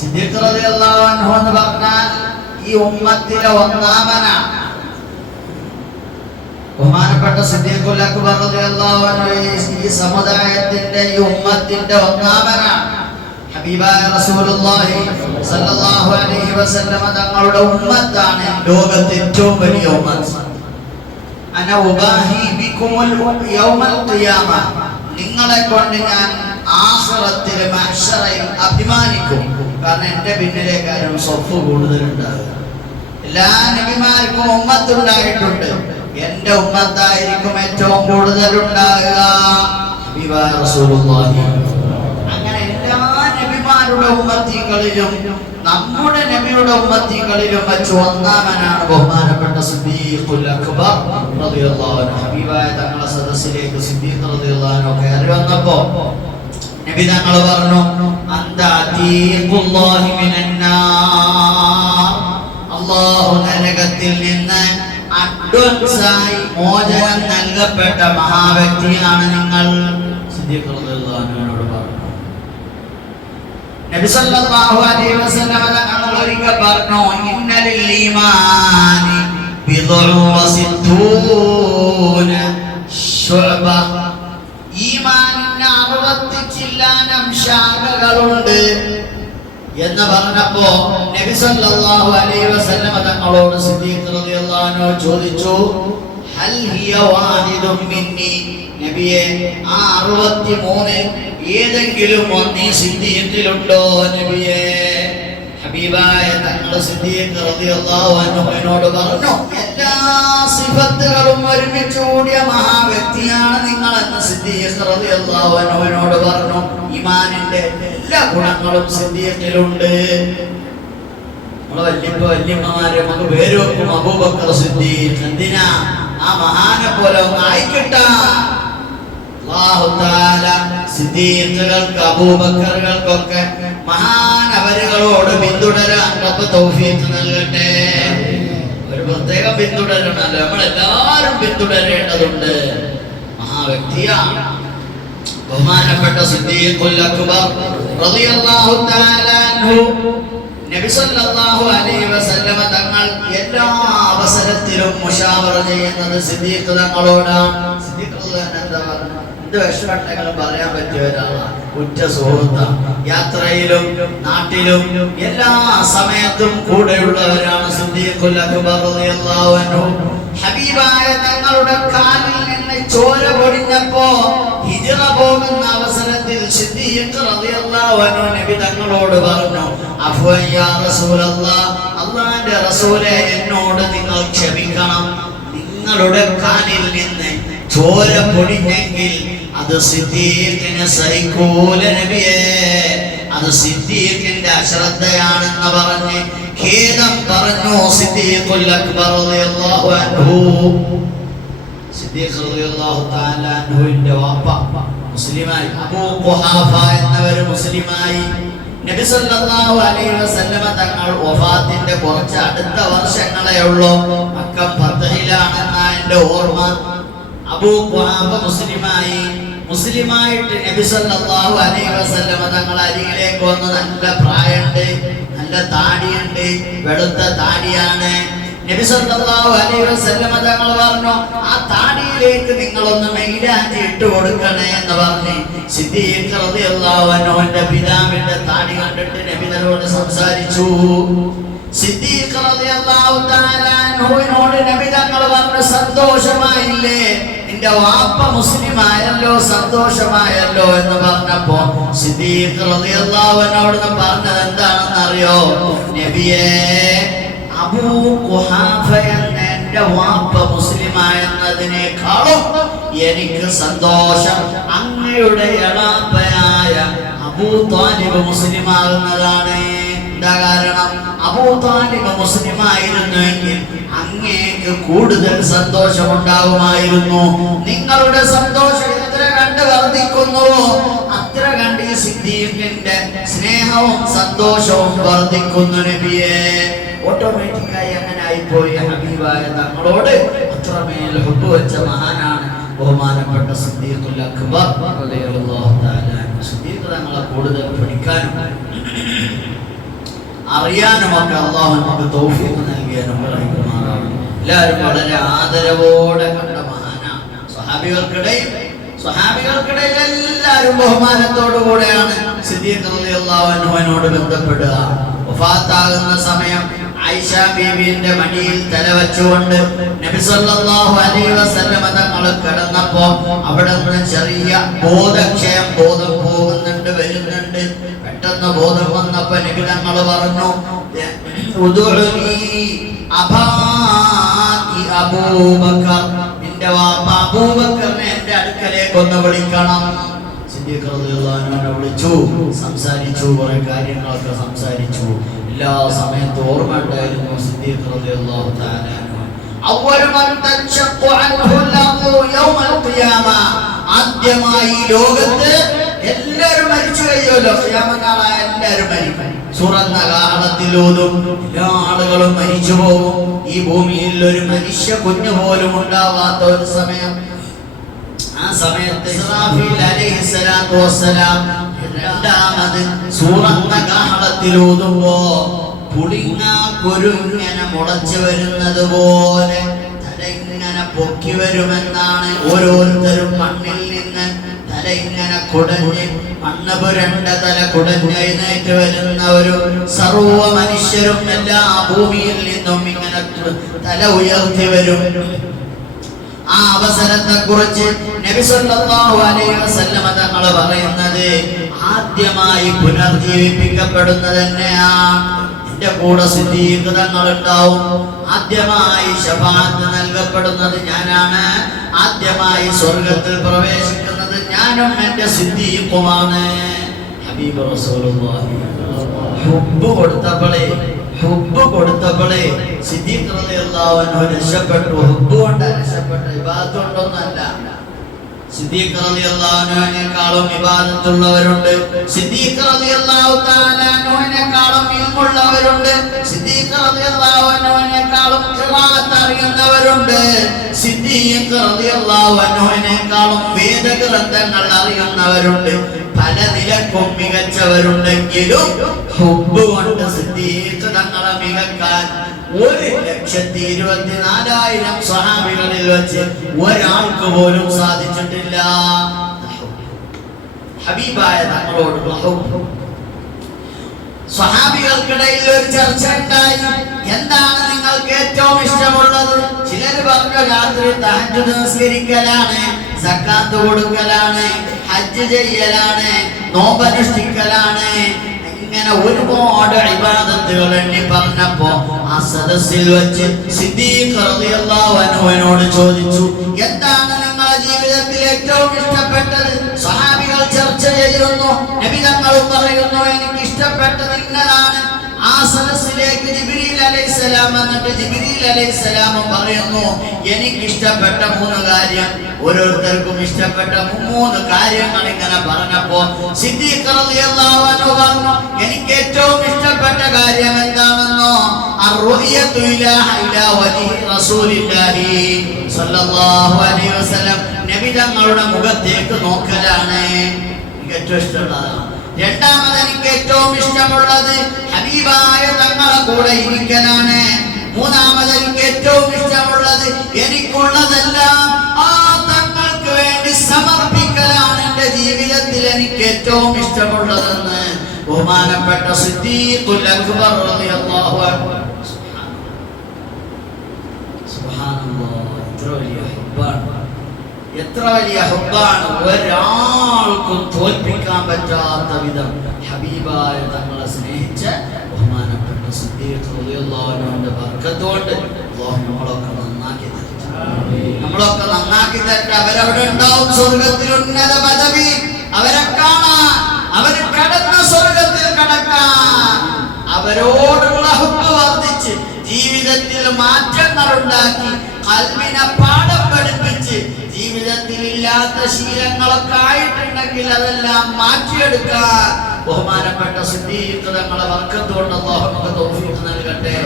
സിദ്ദീഖ് റളിയല്ലാഹു അൻഹു എന്ന് പറഞ്ഞാൽ ഈ ഉമ്മത്തിലെ ഒന്നാമനാണ്. ബഹുമാനപ്പെട്ട സിദ്ദീഖുൽ അക്ബർ റളിയല്ലാഹു അൻഹു ഈ സമുദായത്തിന്റെ ഈ ഉമ്മത്തിന്റെ ഒന്നാമനാണ്. ഹബീബായ റസൂലുള്ളാഹി സ്വല്ലല്ലാഹു അലൈഹി വസല്ലം തങ്ങളുടെ ഉമ്മത്താണ് ലോകത്തെ ഏറ്റവും വലിയ ഉമ്മത്ത്. അന ഉബാഹി ബികുമുൽ യൗമൽ ഖിയാമ, നിങ്ങളെ കൊണ്ട് ഞാൻ ആഖിറത്തിൽ മഹ്ശറയിൽ അഭിമാനിക്കും. കാരണം എന്റെ പിന്നിലേക്കാരും സ്വഫ് കൂടുതലുണ്ടാകുക. എല്ലാ നബിമാർക്കും ഉമ്മത്തുണ്ടായിട്ടുണ്ട്, എന്റെ ഉമ്മത്തായിരിക്കും ഏറ്റവും കൂടുതലുണ്ടാകുക. ഹബീബായ റസൂലുള്ളാഹി അങ്ങനെ എല്ലാ നബിമാരുടെ ഉമ്മത്തികളിലും നമ്മുടെ നബിയുടെ ഉമ്മത്തികളിലും വെച്ച് ഒന്നാമനാണ് ബഹുമാനപ്പെട്ട സിദ്ദീഖുൽ അക്ബർ റളിയല്ലാഹു അൻഹു. ഹബീബായ തങ്ങളുടെ സദസ്സിലേക്ക് സിദ്ദീഖ് റളിയല്ലാഹു അൻഹു കയറി വന്നപ്പോ നബി തങ്ങൾ പറഞ്ഞു, അന്ത അതീഖുല്ലാഹി മിനന്നാർ, അല്ലാഹു നരകത്തിൽ നിന്ന് അഡ്വാൻസായി മോചനം നൽകപ്പെട്ട മഹാവ്യക്തിയാണ് നിങ്ങൾ. സിദ്ദീഖ് റളിയല്ലാഹു അൻഹുവിനോട് പറഞ്ഞു. നബി സല്ലല്ലാഹു അലൈഹി വസല്ലം തങ്ങൾ ഒരിക്കൽ പറഞ്ഞു, ഇന്നലിൽ ഈമാനി ബിദഉ വസിത്തൂന ശുഅബ, ഈമാനിന് 60 ചില്ലാനം ശാഖകളുണ്ട് എന്ന് പറഞ്ഞപ്പോ നബി സല്ലല്ലാഹു അലൈഹി വസല്ലം തങ്ങളോട് സിദ്ദീഖ് റളിയല്ലാഹു അൻഹു ചോദിച്ചു, ഹൽ ഹിയ വാഹിദും മിന്നി, നബിയെ ആ 63 ഏതെങ്കിലും ഒന്നീ സിദ്ദീഖിലുണ്ടോ നബിയെ? ഹബീബായ തങ്ങൾ സിദ്ദീഖ് റളിയല്ലാഹു അൻഹുവിനോട് പറഞ്ഞു, എല്ലാ സിഫത്തുകളും ഒരുമിച്ച് കൂടിയ മഹാവ്യക്തിയാണ് നിങ്ങൾ എന്ന് സിദ്ദീഖ് റളിയല്ലാഹു അൻഹുവിനോട് പറഞ്ഞു. ഈമാനിന്റെ എല്ലാ ഗുണങ്ങളും സിദ്ദീഖിലുണ്ട്. നമ്മളെ വല്യമ്മമാരെ നമുക്ക് പേര് വെക്കും അബൂബക്കർ സിദ്ദീഖ്. എന്തിനാ? ആ മഹാനെ പോലെ ആയിക്കിട്ടാ. അല്ലാഹു തആല സിദ്ദീഖുകൾക്ക് അബൂബക്കറുകൾക്കൊക്കെ മഹാനവരുകളോട് പിന്തുടരാൻ റബ്ബ് തൗഫീഖ് നൽകട്ടെ. ഒരു പ്രത്യേക പിന്തുടരണമല്ലോ, നമ്മളെല്ലാവരും പിന്തുടരേണ്ടതുണ്ട്. മഹാവ്യക്തിയാണ് ബഹുമാനപ്പെട്ട സിദ്ദീഖുൽ അക്ബർ റളിയല്ലാഹു തആല അൻഹു. നബി സല്ലല്ലാഹു അലൈഹി വസല്ലം തങ്ങൾ എല്ലാ അവസരത്തിലും മുശാവറ ചെയ്യുന്നത് സിദ്ദീഖ് തങ്ങളോടാണ്. സിദ്ദീഖ് എന്താ പറഞ്ഞു, എന്ത് വിഷമങ്ങളും പറയാൻ പറ്റിയ ഒരാളാണ്, ഉറ്റ സുഹൃത്താണ്. യാത്രയിലും നാട്ടിലും എല്ലാ സമയത്തും കൂടെയുള്ളവരാണ് സിദ്ദീഖുൽ അക്ബർ റളിയല്ലാഹു അൻഹു. ഹബീബായ തങ്ങളുടെ കാലിൽ നിന്ന് ചോര പൊടിഞ്ഞപ്പോ ഹിജ്റ പോകുന്ന അവസരത്തിൽ സിദ്ദീഖ് റളിയല്ലാഹു അൻഹു നബി തങ്ങളോട് പറഞ്ഞു, അഫ്വൻ യാ റസൂലല്ലാഹ്, അല്ലാഹുവിന്റെ റസൂലേ എന്നോട് നിങ്ങൾ ക്ഷമിക്കണം. നിങ്ങളുടെ കാലിൽ നിന്ന് ചോര പൊടിഞ്ഞെങ്കിൽ അത് സിദ്ദീഖിന് സഹിക്കൂല നബിയേ, അത് സിദ്ദീഖിന്റെ അശ്രദ്ധയാണെന്ന് പറഞ്ഞ് ഖേദം പറഞ്ഞു സിദ്ദീഖുൽ അക്ബർ റളിയല്ലാഹു അൻഹു. സിദ്ദീഖ് റളിയല്ലാഹു തആല അൻഹുവിന്റെ വാപ്പ മുസ്ലിമായി, അബൂ ഖുഹാഫ എന്നവർ മുസ്ലിമായി. നബി സല്ലല്ലാഹു അലൈഹി വസല്ലം തങ്ങൾ വഫാത്തിന്റെ കുറച്ച് അടുത്ത വർഷങ്ങളേ ഉള്ളൂ. മക്ക ഫത്ഹിലാണെന്ന എൻ്റെ ഓർമ്മ. അബൂ ഖുഹാഫ മുസ്ലിമായിട്ട് നബി സല്ലല്ലാഹു അലൈഹി വസല്ലം തങ്ങൾ അരികിലേക്ക് വന്ന്, നല്ല പ്രായമുണ്ട്, നല്ല താടിയുണ്ട്, വെളുത്ത താടിയാണ്. നബി സല്ലല്ലാഹു അലൈഹി വസല്ലം തങ്ങൾ പറഞ്ഞു, ആ താടിയിലേക്ക് നിങ്ങളൊന്ന് മൈലാഞ്ചി ഇട്ട് കൊടുക്കണേ എന്ന് പറഞ്ഞ് സിദ്ദീഖ് റളിയല്ലാഹു അൻഹുവിന്റെ പിതാവിന്റെ താടി കണ്ടിട്ട് നബി തങ്ങളോട് സംസാരിച്ചു. സിദ്ദീഖ് റളിയല്ലാഹു തആല അൻഹുവിനോട് നബി തങ്ങൾ പറഞ്ഞു, സന്തോഷമായില്ലേ, നിന്റെ വാപ്പ മുസ്ലിമായല്ലോ, സന്തോഷമായല്ലോ എന്ന് പറഞ്ഞപ്പോ സിദ്ദീഖ് റളിയല്ലാഹു അൻഹുവോട് പറഞ്ഞത് എന്താണെന്ന് അറിയോ? നബിയേ, അബൂ ഖുഹാഫ എന്ന എന്റെ വാപ്പ മുസ്ലിമായെന്നതിനേക്കാളും എനിക്ക് സന്തോഷം അങ്ങയുടെ എളാപ്പയായ അബൂ ത്വാലിബ് മുസ്ലിമാകുന്നതാണ്. എന്താ കാരണം? അബൂ ത്വാലിബ് മുസ്ലിമായിരുന്നുവെങ്കിൽ അങ്ങേക്ക് കൂടുതൽ സന്തോഷമുണ്ടാകുമായിരുന്നു. നിങ്ങളുടെ സന്തോഷം എത്ര കണ്ട് വർദ്ധിക്കുന്നുവോ അത്ര കണ്ട് ഈ സിദ്ദീഖിന്റെ സ്നേഹവും സന്തോഷവും വർദ്ധിക്കുന്നു നബിയെ. ഓട്ടോമാറ്റിക്കായി അങ്ങനെ ആയിപ്പോയി. ഹബീബായ തങ്ങളോട് അത്രമേൽ ഹുബ്ബ് വെച്ച മഹാനാണ് ബഹുമാനപ്പെട്ട സിദ്ദീഖുൽ അക്ബർ റളിയല്ലാഹു തആല. സിദ്ദീഖ് തങ്ങളെ കൂടുതൽ പഠിക്കാനും അറിയാനുമൊക്കെ അള്ളാഹു നമുക്ക് തൗഫീഖ് നൽകി അനുഗ്രഹിക്കുമാറാവട്ടെ. എല്ലാവരും വളരെ ആദരവോടെ കണ്ട മഹാനാണ്. സ്വഹാബികൾക്കിടയിൽ എല്ലാവരും ബഹുമാനത്തോടു കൂടെയാണ് സിദ്ദീഖ് റളിയല്ലാഹു അൻഹുവിനോട് ബന്ധപ്പെടുക. വഫാത്താകുന്ന സമയം ആയിഷ ബീവിയുടെ മടിയിൽ തലവച്ചുകൊണ്ട് നബി സല്ലല്ലാഹു അലൈഹി വസല്ലം തങ്ങൾ കിടന്നപ്പോൾ അവിടെ നിന്ന് ചെറിയ ബോധക്ഷയം, ബോധം പോകുന്നുണ്ട് വരുന്നുണ്ട്. പെട്ടെന്ന് ബോധം വന്നപ്പോൾ നബി തങ്ങൾ പറഞ്ഞു, ഉദുഉനി അബാക്കി അബൂബക്കർ, നിന്റെ വാപ്പ അബൂബക്കറിനെ എന്റെ അടുക്കലേക്ക് ഒന്ന് വിളിക്കണം. സിദ്ദീഖ് റളിയല്ലാഹു അൻഹു വിളിച്ചു, സംസാരിച്ചു, കുറെ കാര്യങ്ങളൊക്കെ സംസാരിച്ചു. എല്ലാ സമയത്തും ഓർമ്മ ഉണ്ടായിരുന്നു സിദ്ദീഖ് റളിയല്ലാഹു തആല അൻഹു. അവ്വലു മൻ തൻശഖു അൻഹു ലഹു യൗമൽ ഖിയാമ, ആദ്യമായി ലോകത്ത് എല്ലാവരും മരിച്ചു കഴിയുമല്ലോ, ഖിയാമത്ത് നാളായ എല്ലാവരും മരിക്കും. സുറന്ന കാഹളത്തിലൂതും എല്ലാ ആളുകളും മരിച്ചു പോകും. ഈ ഭൂമിയിൽ ഒരു മനുഷ്യ കുഞ്ഞു പോലും ഉണ്ടാവാത്ത ഒരു സമയം. ആ സമയത്ത് ഇസ്രാഫീൽ അലൈഹിസ്സലാത്തു വസ്സലാം രണ്ടാമത് സൂറന്ന കാഹളത്തിലൂതുമ്പോ പുളിങ്ങ കുരുങ്ങനെ മുളച്ചു വരുന്നത് പോലെ തല ഇങ്ങനെ പൊക്കി വരുമെന്നാണ്. ഓരോരുത്തരും മണ്ണിൽ നിന്ന് തല ഇങ്ങനെ കുടഞ്ഞ്, മണ്ണ് പുരണ്ട തല കുടഞ്ഞെഴുന്നേറ്റ് വരുന്ന ഒരു സർവ്വ മനുഷ്യരും എല്ലാ ഭൂമിയിൽ നിന്നും ഇങ്ങനെ തല ഉയർത്തി വരും. ആ അവസരത്തെ കുറിച്ച് നബി സല്ലല്ലാഹു അലൈഹി വസല്ലം തങ്ങൾ പറയുന്നത്, ആദ്യമായി പുനർജീവിപ്പിക്കപ്പെടുന്നത് തന്നെയാണ്. എന്റെ കൂടെ സിദ്ദീഖ് തങ്ങൾ ഉണ്ടാവും. ആദ്യമായി ശഫാഅത്ത് നൽകപ്പെടുന്നത് ഞാനാണ്. ആദ്യമായി സ്വർഗ്ഗത്തിൽ പ്രവേശിക്കുന്നത് ഞാനും എന്റെ സിദ്ദീഖുമാണ്. ഹബീബ് റസൂലുള്ളാഹി ഹുബ്ബ് കൊടുത്തപ്പോഴേ സിദ്ദീഖ് റളിയല്ലാഹു അൻഹു രക്ഷപ്പെട്ടു. ഹുബ്ബ് കൊണ്ട് രക്ഷപ്പെട്ടു, ഇബാദത്ത് കൊണ്ടൊന്നല്ല. സിദ്ദീഖ് റളിയല്ലാഹു അൻഹുവിനേക്കാളും ഇബാദത്തുള്ളവരുണ്ട്. സിദ്ദീഖ് റളിയല്ലാഹു തആല അൻഹുവിനേക്കാളും ഇൽമുള്ളവരുണ്ട്. സിദ്ദീഖ് റളിയല്ലാഹു അൻഹുവിനേക്കാളും ഖിറാഅത്ത് അറിയുന്നവരുണ്ട്. സിദ്ദീഖ് റളിയല്ലാഹു അൻഹുവിനേക്കാളും വേദഗ്രന്ഥങ്ങൾ അറിയുന്നവരുണ്ട്. പല നിലക്കും മികച്ചവരുണ്ടെങ്കിലും ഹുബ്ബ് കൊണ്ട് സിദ്ദീഖ് തങ്ങളെ മികക്കാൻ 1,24,000 സ്വഹാബികളിൽ വെച്ച് ഒരാൾക്ക് പോലും സാധിച്ചിട്ടില്ല. ഹബീബായ തങ്ങളോടുള്ള ഹുബ്ബ്. സ്വഹാബികൾക്കിടയിൽ ഒരു ചർച്ച ഉണ്ടായി. എന്താണ് നിങ്ങൾക്ക് ഏറ്റവും ഇഷ്ടമുള്ളത്? ചിലർ പറഞ്ഞു രാത്രി തഹജ്ജുദ് നിസ്കരിക്കലാണ്, സക്കാത്ത് കൊടുക്കലാണ്, ഹജ്ജ് ചെയ്യലാണ്, നോമ്പനുഷ്ഠിക്കലാണ്. ഇങ്ങനെ ഒരുപാട് ഇബാദത്തുകൾ എണ്ണി പറഞ്ഞപ്പോ ആ സദസ്സിൽ വെച്ച് സിദ്ദീഖ് റളിയല്ലാഹു അൻഹുവിനോട് ചോദിച്ചു, എന്താണ് നിങ്ങളുടെ ജീവിതത്തിൽ ഏറ്റവും ഇഷ്ടപ്പെട്ടത്? സ്വഹാബികൾ ചർച്ച ചെയ്യുന്നു, നബി തങ്ങളും പറയുന്നു എനിക്ക് ഇഷ്ടപ്പെട്ടത് ഇന്നതാണ്. ആ സദസ്സിലേക്ക് ജിബ്രീൽ അലൈഹിസ്സലാം വന്നിട്ട് ജിബ്രീൽ അലൈഹിസ്സലാം പറയുന്നു, എനിക്ക് ഇഷ്ടപ്പെട്ട 3 കാര്യം. ഓരോരുത്തർക്കും ഇഷ്ടപ്പെട്ട 3 കാര്യങ്ങൾ ഇങ്ങനെ പറഞ്ഞപ്പോ സിദ്ദീഖ് റളിയല്ലാഹു അൻഹു പറഞ്ഞു, എനിക്ക് ഏറ്റവും ഇഷ്ടപ്പെട്ട കാര്യം എന്താണെന്നോ? അർറുയതു ഇലാ വജ്ഹി റസൂലില്ലാഹി സ്വല്ലല്ലാഹു അലൈഹി വസല്ലം, നബി തങ്ങളുടെ മുഖത്തേക്ക് നോക്കലാണ് എനിക്ക് ഏറ്റവും ഇഷ്ടമുള്ളത്. രണ്ടാമത് എനിക്ക് ഏറ്റവും ഇഷ്ടമുള്ളത് ഹബീബായ തങ്ങളെ കൂടെ ഇരിക്കലാണ്. മൂന്നാമത് എനിക്ക് ഏറ്റവും ഇഷ്ടമുള്ളത് എനിക്കുള്ളതെല്ലാം ആ തങ്ങൾക്ക് വേണ്ടി സമർപ്പിക്കലാണ്. എന്റെ ജീവിതത്തിൽ എനിക്ക് ഏറ്റവും ഇഷ്ടമുള്ളതെന്ന് ബഹുമാനപ്പെട്ട സിദ്ദീഖുൽ അക്ബർ റളിയല്ലാഹു അൻഹു. സുബ്ഹാനല്ലാഹ്, എത്ര വലിയ ഹുബ്ബാണ്. ഒരാൾക്കും തോൽപ്പിക്കാൻ പറ്റാത്ത വിധം ഹബീബായ തങ്ങളെ സ്നേഹിച്ച ബഹുമാനപ്പെട്ട സിദ്ദീഖ് റളിയല്ലാഹു അൻഹുവിന്റെ ബർക്കത്ത് കൊണ്ട് അല്ലാഹു നമ്മളൊക്കെ നന്നാക്കി തരട്ടെ. അവരവിടെ ഉണ്ടാവും സ്വർഗ്ഗത്തിൽ ഉന്നത പദവി. അവരെ കാണാൻ, അവർ കടന്ന സ്വർഗ്ഗത്തിൽ കടക്കാൻ അവരോടുള്ള ഹുബ്ബ് വർദ്ധിച്ച് ജീവിതത്തിൽ മാറ്റങ്ങൾ ഉണ്ടാക്കി ഖൽബിനെ പാഠം പഠിപ്പിച്ച് ജീവിതത്തിൽ ഇല്ലാത്ത ശീലങ്ങളൊക്കെ ആയിട്ടുണ്ടെങ്കിൽ അതെല്ലാം മാറ്റിയെടുക്കാൻ ബഹുമാനപ്പെട്ട സിദ്ദീഖ് തങ്ങളെ ബർക്കത്ത് കൊണ്ട് അല്ലാഹു നമുക്ക് തൗഫീഖ് നൽകട്ടെ.